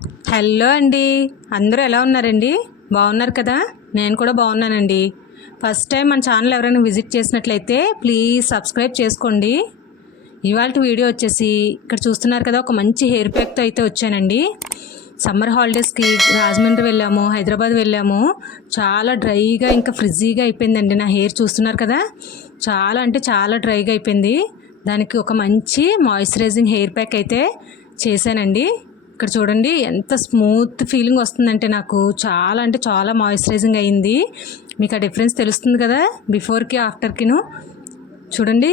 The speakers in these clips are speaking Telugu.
హలో అండి. అందరూ ఎలా ఉన్నారండి? బాగున్నారు కదా? నేను కూడా బాగున్నానండి. ఫస్ట్ టైం మన ఛానల్ ఎవరైనా విజిట్ చేసినట్లయితే ప్లీజ్ సబ్స్క్రైబ్ చేసుకోండి. ఇవాళ వీడియో వచ్చేసి ఇక్కడ చూస్తున్నారు కదా ఒక మంచి హెయిర్ ప్యాక్తో అయితే వచ్చానండి. సమ్మర్ హాలిడేస్కి రాజమండ్రి వెళ్ళాము హైదరాబాద్ వెళ్ళాము. చాలా డ్రైగా ఇంకా ఫ్రిజ్జీగా అయిపోయిందండి నా హెయిర్ చూస్తున్నారు కదా. చాలా అంటే చాలా డ్రైగా అయిపోయింది. దానికి ఒక మంచి మాయిశ్చరైజింగ్ హెయిర్ ప్యాక్ అయితే చేశానండి. ఇక్కడ చూడండి ఎంత స్మూత్ ఫీలింగ్ వస్తుందంటే నాకు. చాలా అంటే చాలా మాయిశ్చరైజింగ్ అయింది. మీకు ఆ డిఫరెన్స్ తెలుస్తుంది కదా బిఫోర్కి ఆఫ్టర్కిను చూడండి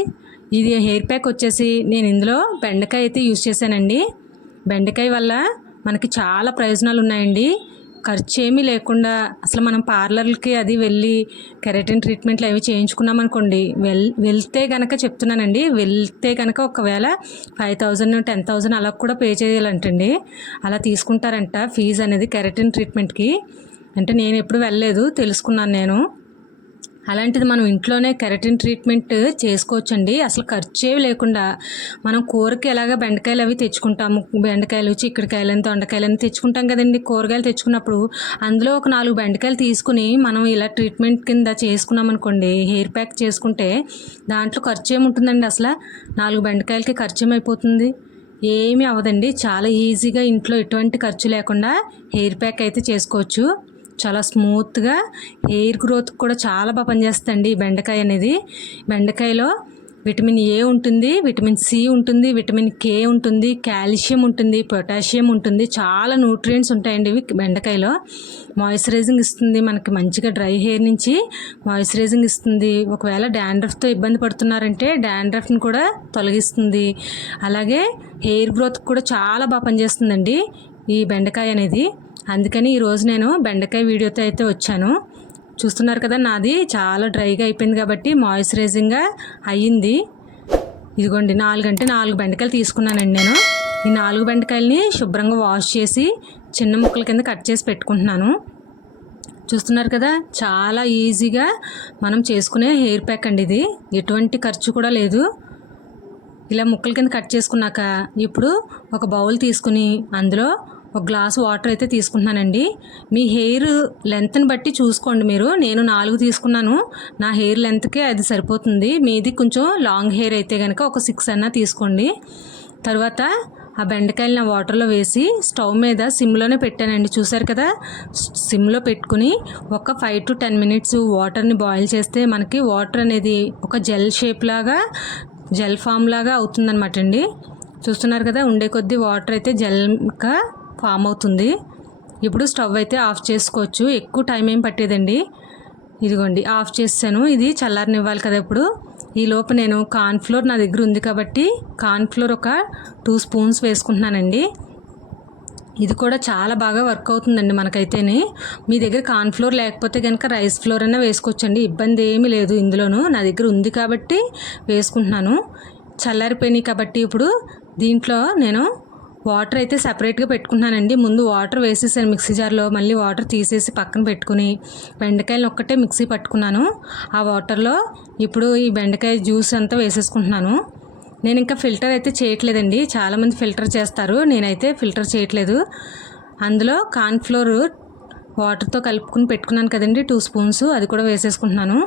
ఇది హెయిర్ ప్యాక్ వచ్చేసి నేను ఇందులో బెండకాయ అయితే యూజ్ చేశానండి. బెండకాయ వల్ల మనకి చాలా ప్రయోజనాలు ఉన్నాయండి ఖర్చు ఏమీ లేకుండా అసలు మనం పార్లర్కి అది వెళ్ళి కెరటిన్ ట్రీట్మెంట్లు అవి చేయించుకున్నాం అనుకోండి వెల్ వెళ్తే కనుక చెప్తున్నానండి వెళ్తే కనుక ఒకవేళ ఫైవ్ థౌజండ్ టెన్ థౌజండ్ అలా కూడా పే చేయాలంటండి. అలా తీసుకుంటారంట ఫీజు అనేది కెరటిన్ ట్రీట్మెంట్కి. అంటే నేను ఎప్పుడు వెళ్ళలేదు తెలుసుకున్నాను నేను. అలాంటిది మనం ఇంట్లోనే కెరటిన్ ట్రీట్మెంట్ చేసుకోవచ్చండి. అసలు ఖర్చే లేకుండా మనం కూరకి ఎలాగ బెండకాయలు అవి తెచ్చుకుంటాము. బెండకాయలు చిక్కుడుకాయలని దొండకాయలని తెచ్చుకుంటాం కదండి. కూరగాయలు తెచ్చుకున్నప్పుడు అందులో ఒక నాలుగు బెండకాయలు తీసుకుని మనం ఇలా ట్రీట్మెంట్ కింద చేసుకున్నాం అనుకోండి హెయిర్ ప్యాక్ చేసుకుంటే దాంట్లో ఖర్చు ఏముంటుందండి అసలు? నాలుగు బెండకాయలకి ఖర్చు ఏమైపోతుంది ఏమీ అవ్వదండి. చాలా ఈజీగా ఇంట్లో ఎటువంటి ఖర్చు లేకుండా హెయిర్ ప్యాక్ అయితే చేసుకోవచ్చు. చాలా స్మూత్గా హెయిర్ గ్రోత్ కూడా చాలా బాగా పనిచేస్తుందండి ఈ బెండకాయ అనేది. బెండకాయలో విటమిన్ ఏ ఉంటుంది విటమిన్ సి ఉంటుంది విటమిన్ కే ఉంటుంది కాల్షియం ఉంటుంది పొటాషియం ఉంటుంది. చాలా న్యూట్రియంట్స్ ఉంటాయండి ఇవి బెండకాయలో. మాయిశ్చరైజింగ్ ఇస్తుంది మనకి మంచిగా డ్రై హెయిర్ నుంచి. మాయిశ్చరైజింగ్ ఇస్తుంది. ఒకవేళ డాండ్రఫ్తో ఇబ్బంది పడుతున్నారంటే డాండ్రఫ్ని కూడా తొలగిస్తుంది. అలాగే హెయిర్ గ్రోత్ కూడా చాలా బాగా పనిచేస్తుందండి ఈ బెండకాయ అనేది. అందుకని ఈరోజు నేను బెండకాయ వీడియోతో అయితే వచ్చాను. చూస్తున్నారు కదా నాది? చాలా డ్రైగా అయిపోయింది కాబట్టి మాయిశ్చరైజింగ్గా అయ్యింది. ఇదిగోండి నాలుగు అంటే నాలుగు బెండకాయలు తీసుకున్నానండి నేను. ఈ నాలుగు బెండకాయలని శుభ్రంగా వాష్ చేసి చిన్న ముక్కల కింద కట్ చేసి పెట్టుకుంటున్నాను. చూస్తున్నారు కదా చాలా ఈజీగా మనం చేసుకునే హెయిర్ ప్యాక్ అండి ఇది. ఎటువంటి ఖర్చు కూడా లేదు. ఇలా ముక్కల కింద కట్ చేసుకున్నాక ఇప్పుడు ఒక బౌల్ తీసుకుని అందులో ఒక గ్లాస్ వాటర్ అయితే తీసుకుంటున్నానండి. మీ హెయిర్ లెంత్ని బట్టి చూసుకోండి మీరు. నేను నాలుగు తీసుకున్నాను. నా హెయిర్ లెంత్కే అది సరిపోతుంది. మీది కొంచెం లాంగ్ హెయిర్ అయితే కనుక ఒక సిక్స్ అన్నా తీసుకోండి. తర్వాత ఆ బెండకాయలు నా వాటర్లో వేసి స్టవ్ మీద సిమ్లోనే పెట్టానండి. చూసారు కదా? సిమ్లో పెట్టుకుని ఒక ఫైవ్ టు టెన్ మినిట్స్ వాటర్ని బాయిల్ చేస్తే మనకి వాటర్ అనేది ఒక జెల్ షేప్ లాగా జెల్ ఫామ్ లాగా అవుతుందన్నమాట అండి. చూస్తున్నారు కదా? ఉండే కొద్దీ వాటర్ అయితే జెల్గా ఫామ్ అవుతుంది. ఇప్పుడు స్టవ్ అయితే ఆఫ్ చేసుకోవచ్చు. ఎక్కువ టైం ఏం పట్టేదండి? ఇదిగోండి ఆఫ్ చేసాను ఇది చల్లారనివ్వాలి కదా ఇప్పుడు. ఈ లోపు నేను కార్న్ఫ్లోర్ నా దగ్గర ఉంది కాబట్టి కార్న్ఫ్లోర్ ఒక టూ స్పూన్స్ వేసుకుంటున్నానండి. ఇది కూడా చాలా బాగా వర్క్ అవుతుందండి మనకైతేనే. మీ దగ్గర కార్న్ఫ్లోర్ లేకపోతే కనుక రైస్ ఫ్లోర్ అయినా వేసుకోవచ్చండి. ఇబ్బంది ఏమీ లేదు ఇందులోనూ. నా దగ్గర ఉంది కాబట్టి వేసుకుంటున్నాను. చల్లారిపోయినాయి కాబట్టి ఇప్పుడు దీంట్లో నేను వాటర్ అయితే సపరేట్గా పెట్టుకున్నానండి ముందు వాటర్ వేసేసాను మిక్సీ జార్లో. మళ్ళీ వాటర్ తీసేసి పక్కన పెట్టుకుని బెండకాయలు ఒక్కటే మిక్సీ పట్టుకున్నాను. ఆ వాటర్లో ఇప్పుడు ఈ బెండకాయ జ్యూస్ అంతా వేసేసుకుంటున్నాను. నేను ఇంకా ఫిల్టర్ అయితే చేయట్లేదండి. చాలామంది ఫిల్టర్ చేస్తారు. నేనైతే ఫిల్టర్ చేయట్లేదు. అందులో కార్న్ఫ్లోర్ వాటర్తో కలుపుకుని పెట్టుకున్నాను కదండి. టూ స్పూన్స్ అది కూడా వేసేసుకుంటున్నాను.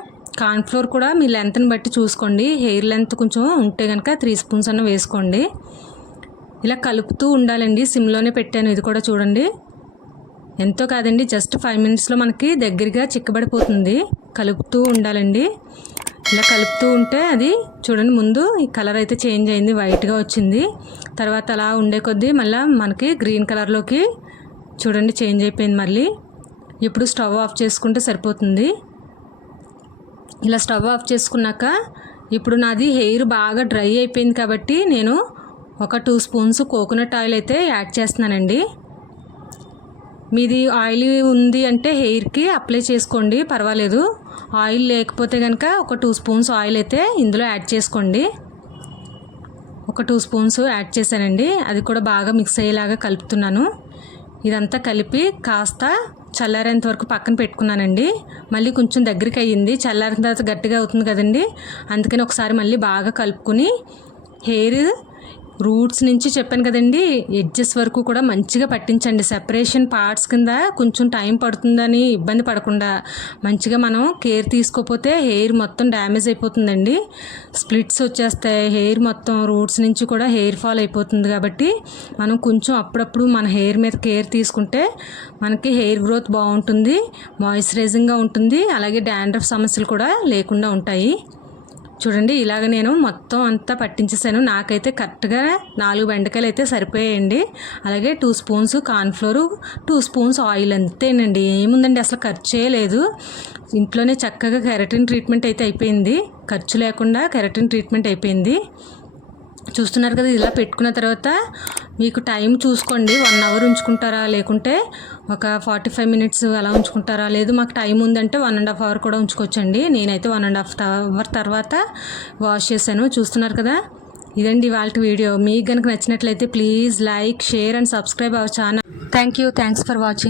కార్న్ఫ్లోర్ కూడా మీ లెంత్ని బట్టి చూసుకోండి. హెయిర్ లెంత్ కొంచెం ఉంటే కనుక త్రీ స్పూన్స్ అన్న వేసుకోండి. ఇలా కలుపుతూ ఉండాలండి. సిమ్లోనే పెట్టాను. ఇది కూడా చూడండి. ఎంతో కాదండి. జస్ట్ ఫైవ్ మినిట్స్లో మనకి దగ్గరగా చిక్కబడిపోతుంది. కలుపుతూ ఉండాలండి. ఇలా కలుపుతూ ఉంటే అది చూడండి ముందు ఈ కలర్ అయితే చేంజ్ అయింది. వైట్గా వచ్చింది. తర్వాత అలా ఉండే కొద్దీ మళ్ళీ మనకి గ్రీన్ కలర్లోకి చూడండి చేంజ్ అయిపోయింది మళ్ళీ. ఇప్పుడు స్టవ్ ఆఫ్ చేసుకుంటే సరిపోతుంది. ఇలా స్టవ్ ఆఫ్ చేసుకున్నాక ఇప్పుడు నాది హెయిర్ బాగా డ్రై అయిపోయింది కాబట్టి నేను ఒక టూ స్పూన్స్ కోకోనట్ ఆయిల్ అయితే యాడ్ చేస్తున్నానండి. మీది ఆయిల్ ఉంది అంటే హెయిర్కి అప్లై చేసుకోండి పర్వాలేదు. ఆయిల్ లేకపోతే కనుక ఒక టూ స్పూన్స్ ఆయిల్ అయితే ఇందులో యాడ్ చేసుకోండి. ఒక టూ స్పూన్స్ యాడ్ చేశానండి. అది కూడా బాగా మిక్స్ అయ్యేలాగా కలుపుతున్నాను. ఇదంతా కలిపి కాస్త చల్లారేంత వరకు పక్కన పెట్టుకున్నానండి. మళ్ళీ కొంచెం దగ్గరికి అయ్యింది. చల్లారిన తర్వాత గట్టిగా అవుతుంది కదండి. అందుకని ఒకసారి మళ్ళీ బాగా కలుపుకుని హెయిర్ రూట్స్ నుంచి చెప్పాను కదండి ఎడ్జెస్ వరకు కూడా మంచిగా పట్టించండి. సెపరేషన్ పార్ట్స్ కింద కొంచెం టైం పడుతుందని ఇబ్బంది పడకుండా మంచిగా మనం కేర్ తీసుకోకపోతే హెయిర్ మొత్తం డ్యామేజ్ అయిపోతుందండి. స్ప్లిట్స్ వచ్చేస్తాయి హెయిర్ మొత్తం రూట్స్ నుంచి కూడా హెయిర్ ఫాల్ అయిపోతుంది కాబట్టి మనం కొంచెం అప్పుడప్పుడు మన హెయిర్ మీద కేర్ తీసుకుంటే మనకి హెయిర్ గ్రోత్ బాగుంటుంది మాయిశ్చరైజింగ్గా ఉంటుంది అలాగే డాండ్రఫ్ సమస్యలు కూడా లేకుండా ఉంటాయి. చూడండి ఇలాగ నేను మొత్తం అంతా పట్టించేసాను. నాకైతే కరెక్ట్గా నాలుగు బెండకాయలు అయితే సరిపోయాయండి. అలాగే two spoons cornflour two spoons oil అంతేనండి. ఏముందండి అసలు ఖర్చే లేదు. ఇంట్లోనే చక్కగా కెరటిన్ ట్రీట్మెంట్ అయితే అయిపోయింది. ఖర్చు లేకుండా కెరటిన్ ట్రీట్మెంట్ అయిపోయింది. చూస్తున్నారు కదా ఇలా పెట్టుకున్న తర్వాత మీకు టైం చూసుకోండి. వన్ అవర్ ఉంచుకుంటారా? లేకుంటే ఒక ఫార్టీ ఫైవ్ మినిట్స్ అలా ఉంచుకుంటారా? లేదు మాకు టైం ఉందంటే వన్ అండ్ హాఫ్ అవర్ కూడా ఉంచుకోవచ్చండి. నేనైతే వన్ అండ్ హాఫ్ అవర్ తర్వాత వాష్ చేశాను. చూస్తున్నారు కదా? ఇదండి వాళ్ళ వీడియో. మీకు కనుక నచ్చినట్లయితే please like share and subscribe our channel. Thank you. Thanks for watching.